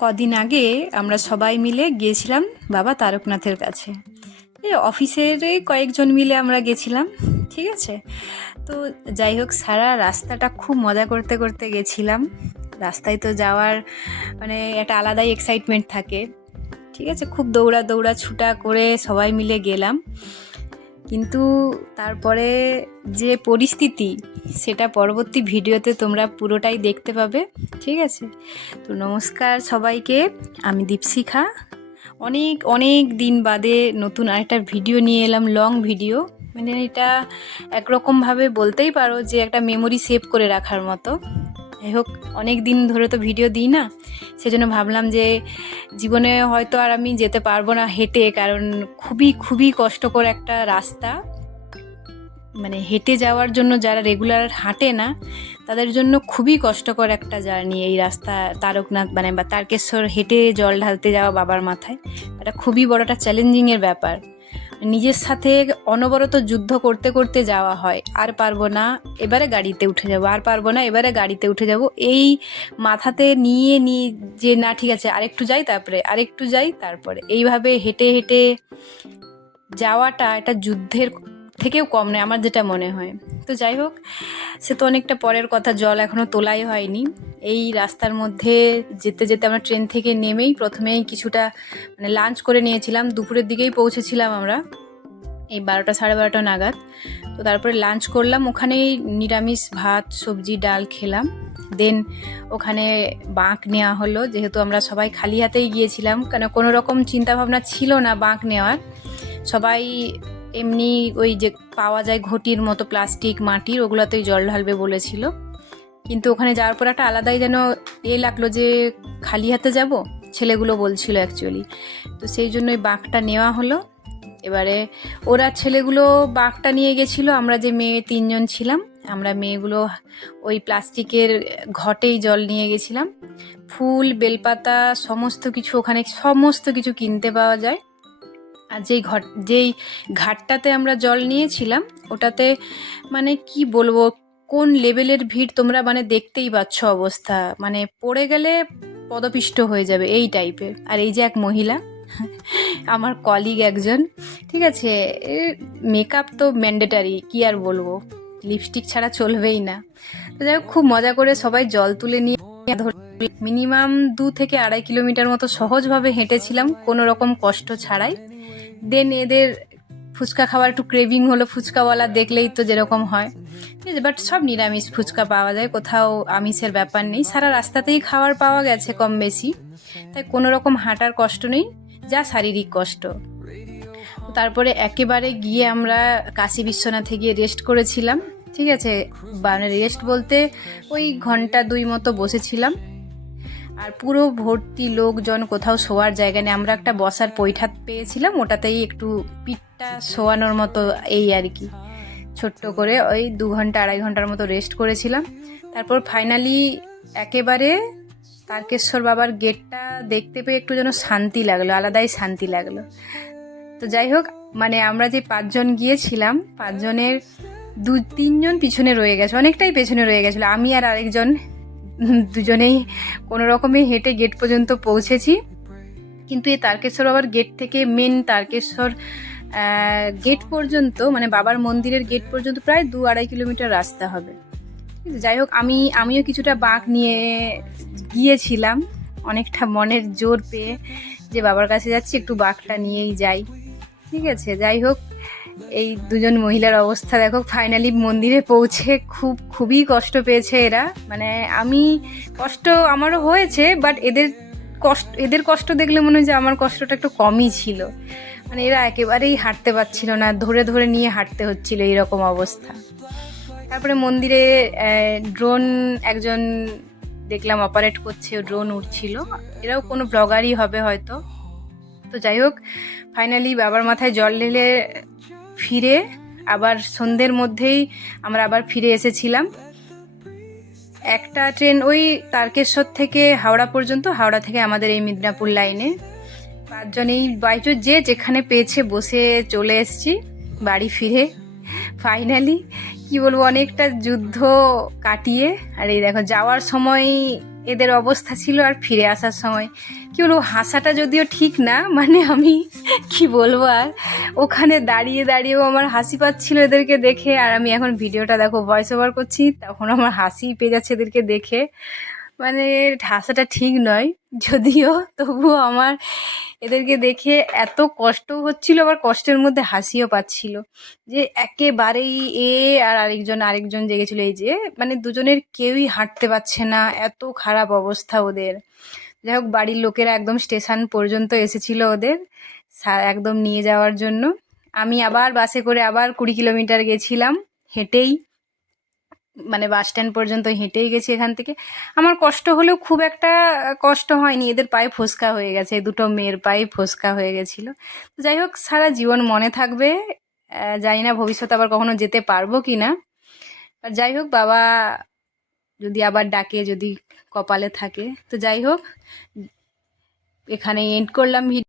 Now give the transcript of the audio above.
কদিন আগে আমরা সবাই মিলে গিয়েছিলাম বাবা তারকনাথের কাছে। এই অফিসেরই কয়েকজন মিলে আমরা গেছিলাম, ঠিক আছে। তো যাই হোক, সারা রাস্তাটা খুব মজা করতে করতে গেছিলাম। রাস্তায় তো যাওয়ার মানে একটা আলাদাই এক্সাইটমেন্ট থাকে, ঠিক আছে। খুব দৌড়া দৌড়া ছুটা করে সবাই মিলে গেলাম, কিন্তু তারপরে যে পরিস্থিতি সেটা পরবর্তী ভিডিওতে তোমরা পুরোটাই দেখতে পাবে, ঠিক আছে। তো নমস্কার সবাইকে, আমি দীপশিখা। অনেক অনেক দিন বাদে নতুন আরেকটা ভিডিও নিয়ে এলাম, লং ভিডিও। মানে এটা একরকমভাবে বলতেই পারো যে একটা মেমোরি সেভ করে রাখার মতো। যাই হোক, অনেক দিন ধরে তো ভিডিও দিই না, সেজন্য ভাবলাম যে জীবনে হয়তো আর আমি যেতে পারবো না হেঁটে, কারণ খুবই খুবই কষ্টকর একটা রাস্তা। মানে হেঁটে যাওয়ার জন্য যারা রেগুলার হাঁটে না তাদের জন্য খুবই কষ্টকর একটা জার্নি এই রাস্তা। তারকনাথ মানে বা তারকেশ্বর হেঁটে জল ঢালতে যাওয়া বাবার মাথায়, এটা খুবই বড় একটা চ্যালেঞ্জিংয়ের ব্যাপার। নিজের সাথে অনবরত যুদ্ধ করতে করতে যাওয়া হয়, আর পারবো না এবারে গাড়িতে উঠে যাব, আর পারবো না এবারে গাড়িতে উঠে যাব, এই মাথাতে নিয়ে যে না ঠিক আছে আরেকটু যাই, তারপরে আরেকটু যাই, তারপরে এইভাবে হেঁটে হেঁটে যাওয়াটা একটা যুদ্ধের থেকেও কম নয় আমার যেটা মনে হয়। তো যাই হোক, সে তো অনেকটা পরের কথা, জল এখনও তোলাই হয়নি। এই রাস্তার মধ্যে যেতে যেতে আমরা ট্রেন থেকে নেমেই প্রথমেই কিছুটা মানে লাঞ্চ করে নিয়েছিলাম, দুপুরের দিকেই পৌঁছেছিলাম আমরা এই 12টা সাড়ে 12টা নাগাদ। তো তারপরে লাঞ্চ করলাম ওখানেই, নিরামিষ ভাত সবজি ডাল খেলাম। দেন ওখানে বাঁক নেওয়া হলো, যেহেতু আমরা সবাই খালি হাতেই গিয়েছিলাম, কেন কোনো রকম চিন্তাভাবনা ছিল না বাঁক নেওয়ার। সবাই এমনি ওই যে পাওয়া যায় ঘটির মতো প্লাস্টিক মাটির, ওগুলোতেই জল ঢালবে বলেছিল। কিন্তু ওখানে যাওয়ার পর একটা আলাদাই যেন লাগলো যে খালি হাতে যাব, ছেলেগুলো বলছিল অ্যাকচুয়ালি। তো সেই জন্যই বাঁকটা নেওয়া হলো। এবারে ওরা ছেলেগুলো বাঁকটা নিয়ে গেছিলো, আমরা যে মেয়ে 3জন ছিলাম, আমরা মেয়েগুলো ওই প্লাস্টিকের ঘটেই জল নিয়ে গেছিলাম। ফুল বেলপাতা সমস্ত কিছু ওখানে সমস্ত কিছু কিনতে পাওয়া যায়। আর যেই ঘাটটাতে আমরা জল নিয়েছিলাম ওটাতে মানে কি বলবো, কোন লেভেলের ভিড় তোমরা মানে দেখতেই পাচ্ছ অবস্থা, মানে পড়ে গেলে পদপিষ্ট হয়ে যাবে এই টাইপের। আর এই যে এক মহিলা আমার কলিগ একজন, ঠিক আছে, মেকআপ তো ম্যান্ডেটারি, কি আর বলবো, লিপস্টিক ছাড়া চলবেই না। তো যাই হোক, খুব মজা করে সবাই জল তুলে নিয়ে মিনিমাম 2 থেকে 2.5 কিলোমিটার মতো সহজভাবে হেঁটেছিলাম কোনো রকম কষ্ট ছাড়াই। দেন এদের ফুচকা খাওয়ার একটু ক্রেভিং হলো, ফুচকাওয়ালা দেখলেই তো যেরকম হয়, ঠিক আছে। বাট সব নিরামিষ ফুচকা পাওয়া যায়, কোথাও আমিষের ব্যাপার নেই, সারা রাস্তাতেই খাবার পাওয়া গেছে কম বেশি, তাই কোনো রকম হাঁটার কষ্ট নেই, যা শারীরিক কষ্ট। তারপরে একেবারে গিয়ে আমরা কাশী বিশ্বনাথে গিয়ে রেস্ট করেছিলাম, ঠিক আছে। মানে রেস্ট বলতে ওই ঘন্টা 2 মতো বসেছিলাম। আর পুরো ভর্তি লোকজন, কোথাও শোয়ার জায়গা নেই, আমরা একটা বসার পৈঠাত পেয়েছিলাম, ওটাতেই একটু পিঠটা শোয়ানোর মতো, এই আর কি। ছোট্ট করে ওই 2 ঘন্টা 2.5 ঘন্টার মতো রেস্ট করেছিলাম। তারপর ফাইনালি একেবারে তারকেশ্বর বাবার গেটটা দেখতে পেয়ে একটু যেন শান্তি লাগলো, আলাদাই শান্তি লাগলো। তো যাই হোক, মানে আমরা যে 5 জন গিয়েছিলাম, 5 জনের 2-3 জন পিছনে রয়ে গেছে, অনেকটাই পেছনে রয়ে গেছিলো। আমি আর আরেকজন দুজনেই কোনো রকমে হেঁটে গেট পর্যন্ত পৌঁছেছি। কিন্তু এই তারকেশ্বর বাবার গেট থেকে মেন তারকেশ্বর গেট পর্যন্ত, মানে বাবার মন্দিরের গেট পর্যন্ত প্রায় 2-2.5 কিলোমিটার রাস্তা হবে। যাই হোক, আমিও কিছুটা বাঁক নিয়ে গিয়েছিলাম, অনেকটা মনের জোর পেয়ে যে বাবার কাছে যাচ্ছি, একটু বাঁকটা নিয়েই যাই, ঠিক আছে। যাই হোক, এই 2 জন মহিলার অবস্থা দেখো, ফাইনালি মন্দিরে পৌঁছে খুবই কষ্ট পেয়েছে এরা। মানে আমি কষ্ট আমারও হয়েছে, বাট এদের কষ্ট দেখলে মনে হয় যে আমার কষ্টটা একটু কমই ছিল। মানে এরা একেবারেই হাঁটতে পারছিল না, ধরে ধরে নিয়ে হাঁটতে হচ্ছিল, এইরকম অবস্থা। তারপরে মন্দিরে ড্রোন একজন দেখলাম অপারেট করছে, ড্রোন উঠছিল, এরাও কোনো ব্লগারই হবে হয়তো। তো যাই হোক, ফাইনালি বাবার মাথায় জল ঢেলে ফিরে আবার সন্ধ্যের মধ্যেই আমরা আবার ফিরে এসেছিলাম। একটা ট্রেন ওই তারকেশ্বর থেকে হাওড়া পর্যন্ত, হাওড়া থেকে আমাদের এই মিদনাপুর লাইনে। 5 জনেই বাইচো যে যেখানে পেয়েছে বসে চলে এসেছি বাড়ি ফিরে। ফাইনালি কি বলবো, অনেকটা যুদ্ধ কাটিয়ে। আর এই দেখো, যাওয়ার সময় এদের অবস্থা ছিল আর ফিরে আসার সময় কি বলবো, হাসাটা যদিও ঠিক না, মানে আমি কি বলবো আর, ওখানে দাঁড়িয়ে দাঁড়িয়েও আমার হাসি পাচ্ছিল এদেরকে দেখে। আর আমি এখন ভিডিওটা দেখো ভয়েস ওভার করছি, তখন আমার হাসি পেয়ে যাচ্ছে এদেরকে দেখে। মানে হাসাটা ঠিক নয় যদিও, তবুও আমার এদেরকে দেখে এত কষ্ট হচ্ছিল, আবার কষ্টের মধ্যে হাসিও পাচ্ছিল যে একেবারেই আর আরেকজন জেগেছিল, এই যে মানে দুজনের কেউই হাঁটতে পারছে না, এত খারাপ অবস্থা ওদের। যাই হোক, বাড়ির লোকেরা একদম স্টেশন পর্যন্ত এসেছিল ওদের একদম নিয়ে যাওয়ার জন্য। আমি আবার বাসে করে আবার 20 কিলোমিটার গেছিলাম হেঁটেই, মানে বাস স্ট্যান্ড পর্যন্ত হেঁটেই গেছি এখান থেকে। আমার কষ্ট হলেও খুব একটা কষ্ট হয়নি, এদের পায়ে ফোস্কা হয়ে গেছে, এই দুটো মেয়ের পায়ে ফোস্কা হয়ে গেছিলো। যাই হোক, সারা জীবন মনে থাকবে। জানি না ভবিষ্যতে আবার কখনো যেতে পারবো কি না। আর যাই হোক, বাবা যদি আবার ডাকে, যদি কপালে থাকে। তো যাই হোক, এখানে এন্ড করলাম ভিডিও।